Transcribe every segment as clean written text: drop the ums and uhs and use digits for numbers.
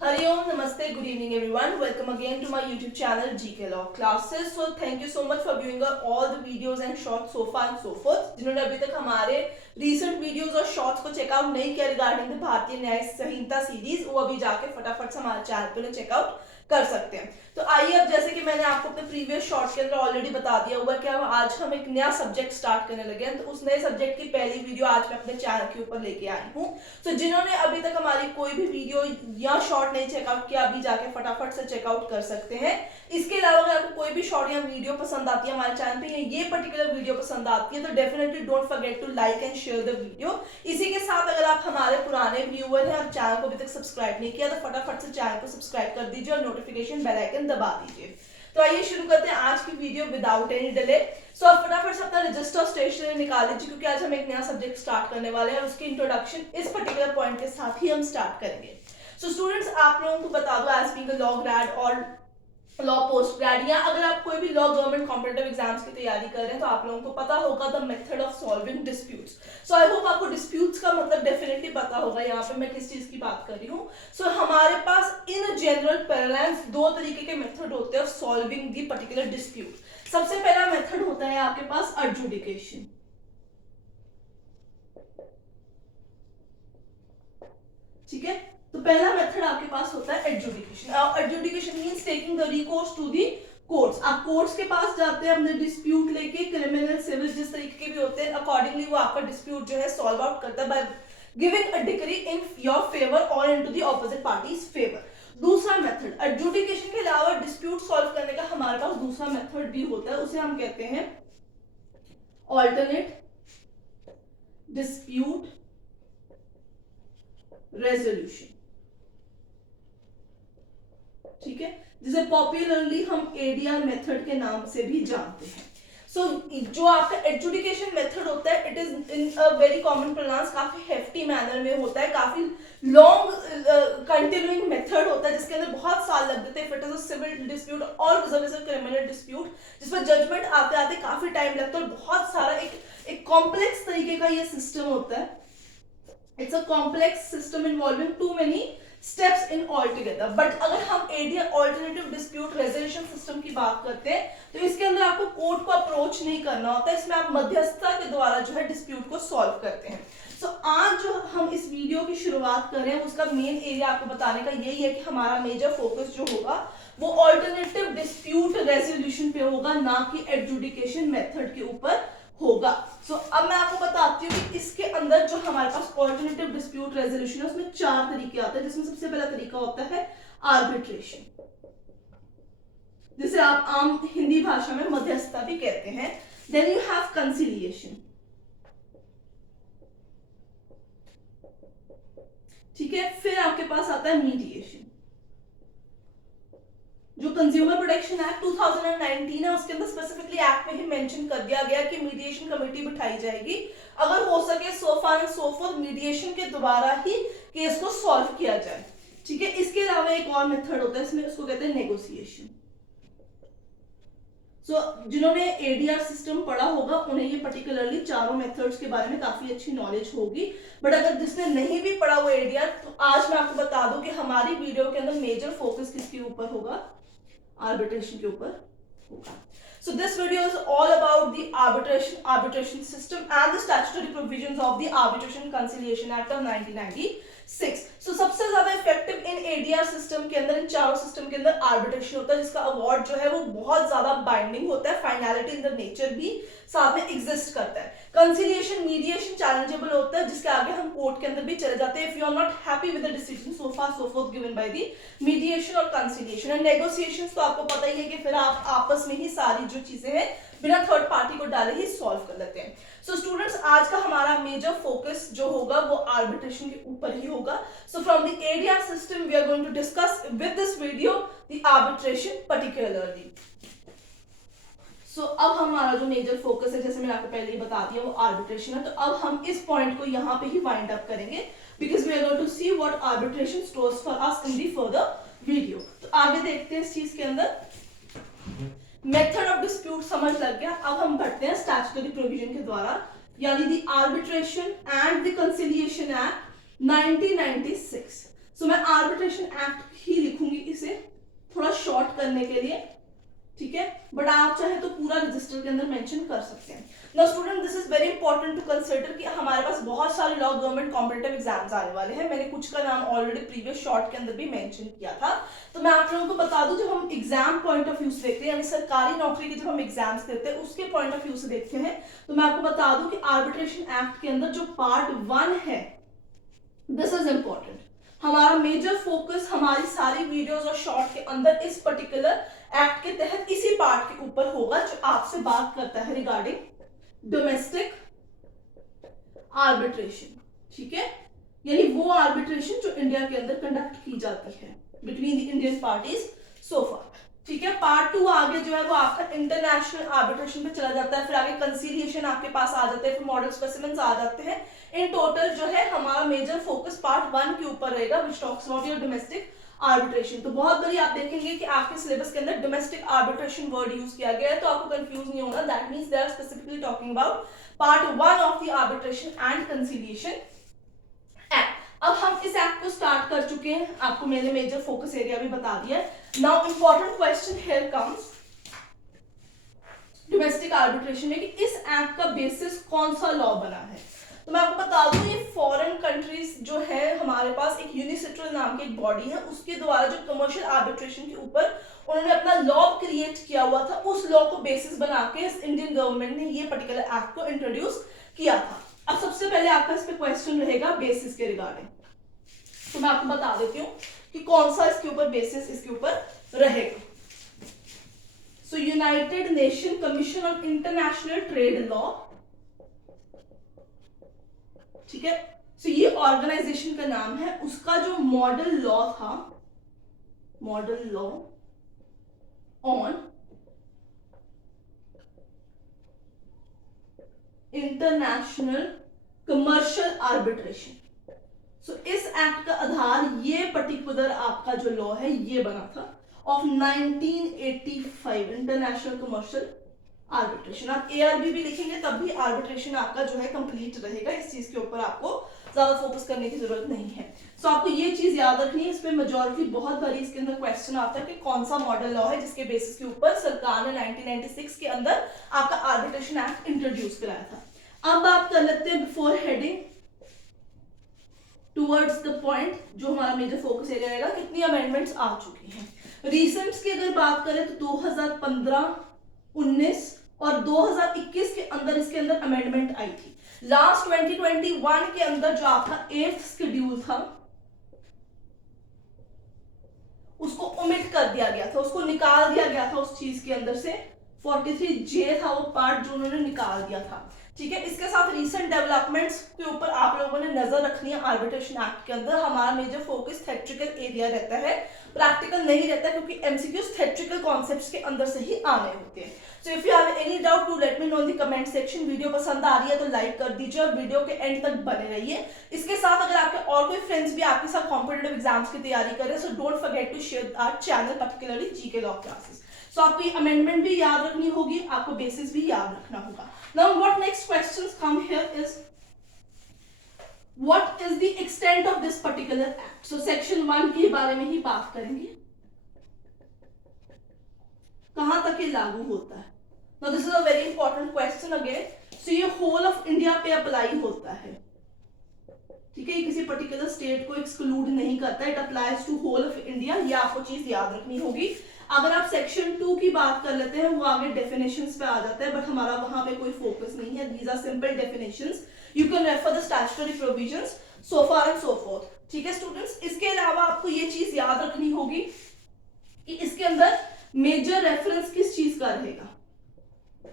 Hariom, Namaste, good evening everyone. Welcome again to my YouTube channel GK Law Classes. So thank you so much for viewing all the videos and shorts so far and so forth. जिन्होंने अभी तक हमारे recent videos और shorts को check out नहीं किया regarding the भारतीय न्याय संहिता सीरीज, वो अभी जाके फटाफट से हमारे चैनल पे check out कर सकते हैं। तो आइए अब जैसे कि मैंने आपको अपने प्रीवियस शॉर्ट के अंदर ऑलरेडी बता दिया हुआ कि अब आज हम एक नया सब्जेक्ट स्टार्ट करने लगे हैं, तो उस नए सब्जेक्ट की पहली वीडियो आज मैं अपने चैनल के ऊपर लेके आई हूँ। तो जिन्होंने अभी तक हमारी कोई भी वीडियो या शॉर्ट नहीं चेकआउट किया, अभी जाके फटाफट से चेकआउट कर सकते हैं। इसके अलावा अगर आपको कोई भी शॉर्ट या वीडियो पसंद आती है हमारे चैनल पे, ये पर्टिकुलर वीडियो पसंद आती है, तो definitely don't forget to like and share the video. इसी के साथ अगर आप हमारे पुराने व्यूअर हैं और चैनल को अभी तक सब्सक्राइब नहीं किया, तो फटाफट से चैनल को सब्सक्राइब कर दीजिए और नोटिफिकेशन बेल आइकन दबा दीजिए। तो आइए शुरू करते हैं आज की वीडियो विदाउट एनी डिले। सो आप फटाफट से अपना रजिस्टर स्टेशनरी निकाल लीजिए, क्योंकि आज हम एक नया सब्जेक्ट स्टार्ट करने वाले हैं और उसकी इंट्रोडक्शन इस पर्टिकुलर पॉइंट के साथ ही हम स्टार्ट करेंगे। सो स्टूडेंट्स, आप लोगों को बता दो, as being a law grad और लॉ पोस्ट ग्रेड, या अगर आप कोई भी लॉ गवर्नमेंट कॉम्पिटिटिव एग्जाम्स की तैयारी कर रहे हैं, तो आप लोगों को पता होगा the method of solving disputes. So I hope आपको डिस्प्यूट्स का मतलब डेफिनेटली पता होगा यहाँ पे मैं किस चीज की बात कर रही हूँ। सो हमारे पास इन जनरल पैरालाइंस दो तरीके के मेथड होते हैं सॉल्विंग दी पर्टिकुलर डिस्प्यूट। सबसे पहला मेथड होता है आपके पास एडजुडिकेशन। ठीक है, तो पहला मेथड आपके पास होता है adjudication. Adjudication means taking the recourse to the courts. आप कोर्ट्स के पास जाते हैं अपने डिस्प्यूट लेके, क्रिमिनल सिविल जिस तरीके के भी होते हैं, अकॉर्डिंगली वो आपका डिस्प्यूट जो है सॉल्व आउट करता है by giving a decree in your favour और into the opposite parties favour. दूसरा मेथड, एडजुडिकेशन के अलावा डिस्प्यूट सॉल्व करने का हमारे पास दूसरा मेथड भी होता है, उसे हम कहते हैं ऑल्टरनेट डिस्प्यूट रेजोल्यूशन। ठीक है, जिसे पॉपुलरली हम एडीआर मेथड के नाम से भी जानते हैं। सो जो आपका एडजुडिकेशन मेथड होता है, it is in a very common pronounce, काफी हेफ्टी मैनर में होता है, काफी लॉन्ग कंटिन्यूइंग मेथड होता है, जिसके अंदर बहुत साल लग जाते हैं। If it is a civil dispute और क्रिमिनल डिस्प्यूट, जिस पर जजमेंट आते आते काफी टाइम लगता है और बहुत सारा एक कॉम्प्लेक्स तरीके का ये सिस्टम होता है। It's a complex system involving too many steps in all together. But अगर हम ADR alternative dispute resolution system की बात करते हैं, तो इसके अंदर आपको कोर्ट को अप्रोच नहीं करना होता है, इसमें आप मध्यस्थता के द्वारा जो है डिस्प्यूट को सॉल्व करते हैं। सो आज जो हम इस वीडियो की शुरुआत कर रहे हैं, उसका मेन एरिया आपको बताने का यही है कि हमारा मेजर फोकस जो होगा वो ऑल्टरनेटिव डिस्प्यूट रेजोल्यूशन पे होगा, ना कि एडजुडिकेशन मेथड के ऊपर होगा। सो अब मैं आपको बताती हूँ कि इसके अंदर जो हमारे पास ऑल्टरनेटिव डिस्प्यूट रेजोल्यूशन है, उसमें चार तरीके आते हैं, जिसमें सबसे पहला तरीका होता है आर्बिट्रेशन, जिसे आप आम हिंदी भाषा में मध्यस्थता भी कहते हैं। Then you have conciliation. ठीक है, फिर आपके पास आता है मीडिएशन। जो कंज्यूमर प्रोटेक्शन एक्ट 2019 है, उसके अंदर स्पेसिफिकली एक्ट में ही मेंशन कर दिया गया कि मीडिएशन कमेटी बिठाई जाएगी, अगर हो सके सो far and so fourth mediation के द्वारा ही केस को सॉल्व किया जाए। ठीक है, इसके अलावा एक और मेथड होता है, इसमें उसको कहते हैं नेगोशिएशन। सो जिन्होंने एडीआर सिस्टम पढ़ा होगा उन्हें ये पर्टिकुलरली चारों मेथड्स के बारे में काफी अच्छी नॉलेज होगी, बट अगर जिसने नहीं भी पढ़ा हुआ एडीआर, तो आज मैं आपको बता दूं कि हमारी वीडियो के अंदर मेजर फोकस किसके ऊपर होगा, आर्बिट्रेशन के ऊपर होगा। So this video is all about the arbitration system and the statutory provisions of the Arbitration Conciliation Act of 1996. So सबसे ज्यादा इफेक्टिव इन एडीआर सिस्टम के अंदर, इन चारों सिस्टम के अंदर आर्बिट्रेशन होता है, जिसका अवार्ड जो है वो बहुत ज्यादा बाइंडिंग होता है, फाइनलिटी इन द नेचर भी साथ में एग्जिस्ट करता है। कंसिलिएशन मीडिएशन चैलेंजेबल होता है, जिसके आगे हम कोर्ट के अंदर भी चले जाते हैं if you are not happy with the decision so far so forth given by the mediation और कंसिलिएशन। एंड नेगोशिएशन तो आपको पता ही है कि फिर आप आपस में ही सारी जो चीजें हैं बिना थर्ड पार्टी को डाले ही सॉल्व कर लेते हैं। सो स्टूडेंट्स, आज का हमारा मेजर फोकस जो होगा वो आर्बिट्रेशन के ऊपर ही होगा। So from the ADR system we are going to discuss with this video the arbitration particularly. So अब हमारा जो मेजर फोकस है, जैसे मैंने आपको पहले ही बता दिया, वो आर्बिट्रेशन है। तो अब हम इस पॉइंट को यहाँ पे ही वाइंड अप करेंगे, because we are going to see what arbitration stores for us in the further video. तो आगे देखते हैं इस चीज के अंदर। मेथड ऑफ डिस्प्यूट समझ लग गया, अब हम बढ़ते हैं स्टैट्यूटरी प्रोविजन के द्वारा, यानी the arbitration and the conciliation act 1996। सो मैं आर्बिट्रेशन एक्ट ही लिखूंगी इसे थोड़ा शॉर्ट करने के लिए, ठीक है, बट आप चाहे तो पूरा रजिस्टर के अंदर मेंशन कर सकते हैं। Now student, this is very important to consider कि हमारे पास बहुत सारे लॉ गवर्नमेंट कॉम्पिटिटिव एग्जाम्स आने वाले हैं। मैंने कुछ का नाम ऑलरेडी प्रीवियस शॉर्ट के अंदर भी मेंशन किया था। तो मैं आप लोगों को बता दूं, जब हम एग्जाम पॉइंट ऑफ व्यू से देखते हैं, यानी सरकारी नौकरी के जब हम एग्जाम्स देते हैं उसके पॉइंट ऑफ व्यू से देखते हैं, तो मैं आपको बता दूं कि आर्बिट्रेशन एक्ट के अंदर जो पार्ट 1 है, दिस इज इंपॉर्टेंट। हमारा मेजर फोकस हमारी सारी वीडियोस और शॉर्ट के अंदर इस पर्टिकुलर एक्ट के तहत इसी पार्ट के ऊपर होगा जो आपसे बात करता है रिगार्डिंग डोमेस्टिक आर्बिट्रेशन, ठीक है, यानी वो आर्बिट्रेशन जो इंडिया के अंदर कंडक्ट की जाती है between the Indian parties so फार, ठीक है। पार्ट 2 आगे जो है वो आपका इंटरनेशनल आर्बिट्रेशन पे चला जाता है, फिर आगे कंसीलिएशन आपके पास आ जाते हैं, फिर मॉडल स्पेसिमेंस आ जाते हैं। इन टोटल जो है हमारा मेजर फोकस पार्ट 1 के ऊपर रहेगा, which talks about your domestic arbitration. तो बहुत बड़ी आप देखेंगे कि आपके सिलेबस के अंदर डोमेस्टिक आर्बिट्रेशन वर्ड यूज किया गया है, तो आपको कंफ्यूज नहीं होगा। That means they are specifically talking about part 1 of the arbitration and conciliation act. अब हम इस एक्ट को स्टार्ट कर चुके हैं, आपको मैंने मेजर फोकस एरिया भी बता दिया है। Now important question here comes domestic arbitration में कि इस एक्ट का बेसिस कौन सा लॉ बना है। तो मैं आपको बता दूं, ये फॉरेन कंट्रीज जो है हमारे पास एक यूनिसेट्रल नाम की एक बॉडी है, उसके द्वारा जो कमर्शियल आर्बिट्रेशन के ऊपर उन्होंने अपना लॉ क्रिएट किया हुआ था, उस लॉ को बेसिस बना के इंडियन गवर्नमेंट ने ये पर्टिकुलर एक्ट को इंट्रोड्यूस किया था। अब सबसे पहले आपका इस पे क्वेश्चन रहेगा बेसिस के रिगार्डिंग, तो मैं आपको बता देती हूँ कि कौन सा इसके ऊपर बेसिस इसके ऊपर रहेगा। So United Nation Commission on International Trade Law, ठीक है। सो ये ऑर्गेनाइजेशन का नाम है, उसका जो मॉडल लॉ था, model law on international commercial arbitration. So इस एक्ट का आधार ये पर्टिकुलर आपका जो लॉ है ये बना था ऑफ 1985, इंटरनेशनल कमर्शियल आर्बिट्रेशन। आप ARB भी लिखेंगे तब भी आर्बिट्रेशन आपका जो है कंप्लीट रहेगा, इस चीज के ऊपर आपको ज्यादा फोकस करने की जरूरत नहीं है। सो आपको ये चीज याद रखनी है, इस पे मेजॉरिटी बहुत बारी इसके अंदर क्वेश्चन आता है कि कौन सा मॉडल लॉ है जिसके बेसिस के ऊपर सरकार ने 1996 के अंदर आपका आर्बिट्रेशन एक्ट इंट्रोड्यूस कराया था। अब बात कर लेते हैं before heading towards the point, जो हमारा मेजर फोकस एरिया रहेगा, कितनी अमेंडमेंट्स आ चुकी हैं। रिसेंट्स की अगर बात करें तो 2015, 19 और 2021 के अंदर इसके अंदर अमेंडमेंट आई थी। लास्ट 2021 के अंदर जो आपका 8th शेड्यूल था उसको ओमिट कर दिया गया था, उसको निकाल दिया गया था उस चीज के अंदर से। 43J था वो पार्ट जो उन्होंने निकाल दिया था, ठीक है। इसके साथ रीसेंट डेवलपमेंट्स के ऊपर आप लोगों ने नजर रखनी है। आर्बिट्रेशन एक्ट के अंदर हमारा मेजर फोकस थेट्रिकल एरिया रहता है, प्रैक्टिकल नहीं रहता, क्योंकि एमसीक्यूज थेट्रिकल कॉन्सेप्ट्स के अंदर से ही आने होते हैं। So if you have any doubt to let me know in the comment section. Video पसंद आ रही है तो लाइक कर दीजिए और वीडियो के एंड तक बने रहिए। इसके साथ अगर आपके और कोई फ्रेंड्स भी आपके साथ कॉम्पिटिटिव एग्जाम्स की तैयारी कर रहे हैं, so don't forget to share our channel, particularly GK law classes. So आपको ये अमेंडमेंट भी याद रखनी होगी, आपको बेसिस भी याद रखना होगा। Now what next questions come here is what is the extent of this particular act. So section 1 के बारे में ही बात करेंगे, कहां तक ये लागू होता है। Now this is a very important question again. So ये होल ऑफ इंडिया पे अप्लाई होता है, ठीक है, ये किसी पर्टिकुलर स्टेट को एक्सक्लूड नहीं करता, it applies to whole of India. ये आपको चीज याद रखनी होगी। अगर आप सेक्शन 2 की बात कर लेते हैं, वो आगे डेफिनेशंस पे आ जाता है, बट हमारा वहां पे कोई फोकस नहीं है। These are simple definitions, you can refer the statutory provisions so far and so forth, ठीक है स्टूडेंट्स। इसके अलावा आपको ये चीज याद रखनी होगी कि इसके अंदर मेजर रेफरेंस किस चीज का रहेगा,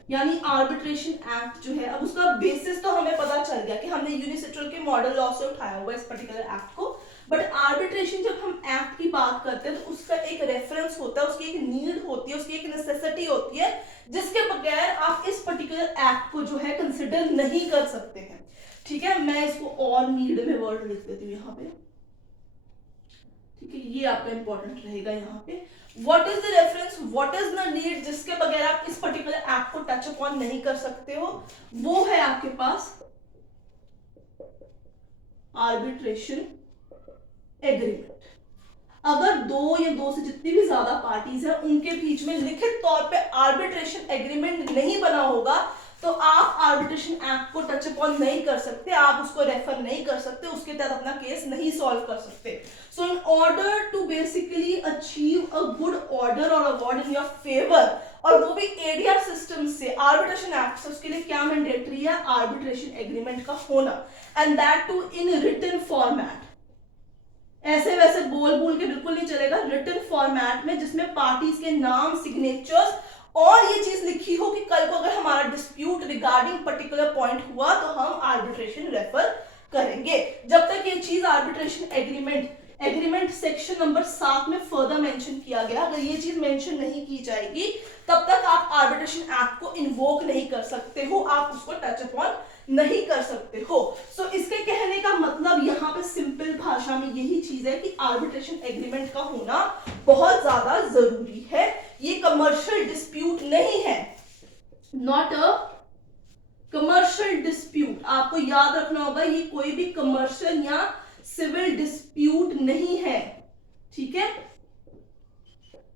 यानी आर्बिट्रेशन एक्ट जो है। अब उसका बेसिस तो हमें पता चल गया कि हमने यूनिसेट्रल के मॉडल लॉ से उठाया हुआ इस पर्टिकुलर एक्ट को, बट आर्बिट्रेशन जब हम एक्ट की बात करते हैं तो उसका एक रेफरेंस होता है, उसकी एक नीड होती है, उसकी एक नेसेसिटी होती है, जिसके बगैर आप इस पर्टिकुलर एक्ट को जो है कंसिडर नहीं कर सकते हैं, ठीक है। मैं इसको और नीड में वर्ड लिख देती हूँ यहाँ पे, ठीक है, ये आपका इंपॉर्टेंट रहेगा यहाँ पे। What is the reference, what is the need, जिसके बगैर आप इस पर्टिकुलर एक्ट को टच अपॉन नहीं कर सकते हो, वो है आपके पास आर्बिट्रेशन एग्रीमेंट। अगर दो या दो से जितनी भी ज्यादा पार्टीज हैं उनके बीच में लिखित तौर पे आर्बिट्रेशन एग्रीमेंट नहीं बना होगा तो आप आर्बिट्रेशन एक्ट को टच अपॉन नहीं कर सकते, आप उसको रेफर नहीं कर सकते, उसके तहत अपना केस नहीं सॉल्व कर सकते। So in order to basically achieve a good order और अवार्ड इन योर फेवर, और वो भी एडीआर सिस्टम से, आर्बिट्रेशन एक्ट से, उसके लिए क्या मैंडेटरी है, आर्बिट्रेशन एग्रीमेंट का होना, and that too in written format. ऐसे वैसे बोल बोल के बिल्कुल नहीं चलेगा, रिटन फॉर्मेट में जिसमें पार्टीज के नाम, सिग्नेचर्स और ये चीज लिखी हो कि कल को अगर हमारा डिस्प्यूट रिगार्डिंग पर्टिकुलर पॉइंट हुआ तो हम आर्बिट्रेशन रेफर करेंगे। जब तक ये चीज आर्बिट्रेशन एग्रीमेंट सेक्शन नंबर 7 में फर्दर मेंशन किया गया, अगर ये चीज मेंशन नहीं की जाएगी तब तक आप आर्बिट्रेशन एक्ट को इन्वोक नहीं कर सकते हो, आप उसको टच अपॉन नहीं कर सकते हो। सो इसके कहने का मतलब यहाँ पे सिंपल भाषा में यही चीज है कि आर्बिट्रेशन एग्रीमेंट का होना बहुत ज्यादा जरूरी है। ये कमर्शियल डिस्प्यूट नहीं है, नॉट अ कमर्शियल डिस्प्यूट। आपको याद रखना होगा ये कोई भी कमर्शियल या सिविल डिस्प्यूट नहीं है, ठीक है।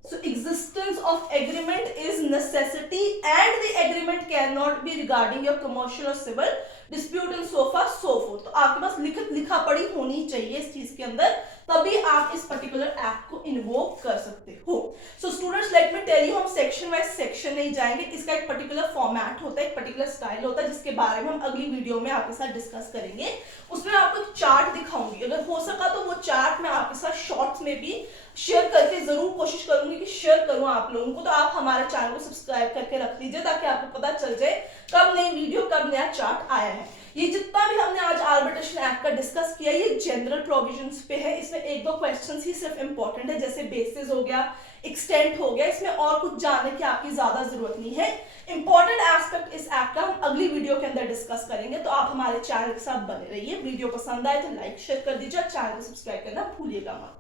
So existence of agreement is necessity and the agreement cannot be regarding your commercial or civil dispute and so far so forth। तो आपके पास लिखित लिखा पढ़ी होनी चाहिए इस चीज के अंदर, तभी आप इस पर्टिकुलर एक्ट को इन्वोक कर सकते हो। So students let me tell you, हम सेक्शन वाइज सेक्शन नहीं जाएंगे, इसका एक पर्टिकुलर फॉर्मेट होता है, एक पर्टिकुलर स्टाइल होता है जिसके बारे में हम अगली वीडियो में आपके साथ डिस्कस करेंगे। उसमें आपको एक चार्ट दिखाऊंगी, अगर हो सका तो वो चार्ट मैं आपके साथ शॉर्ट्स में भी शेयर करके जरूर कोशिश करूंगी कि शेयर करूं आप लोगों को। तो आप हमारे चैनल को सब्सक्राइब करके रख लीजिए ताकि आपको पता चल जाए कब नई वीडियो, कब नया चार्ट आया है। ये जितना भी हमने आज आर्बिट्रेशन एक्ट का डिस्कस किया ये जनरल प्रोविजंस पे है, इसमें एक दो क्वेश्चंस ही सिर्फ इंपॉर्टेंट है, जैसे बेसिस हो गया, एक्सटेंट हो गया, इसमें और कुछ जानने की आपकी ज्यादा जरूरत नहीं है। इंपॉर्टेंट एस्पेक्ट इस एक्ट का हम अगली वीडियो के अंदर डिस्कस करेंगे, तो आप हमारे चैनल के साथ बने रहिए। वीडियो पसंद आए तो लाइक शेयर कर दीजिए, चैनल को सब्सक्राइब करना भूलिएगा मत।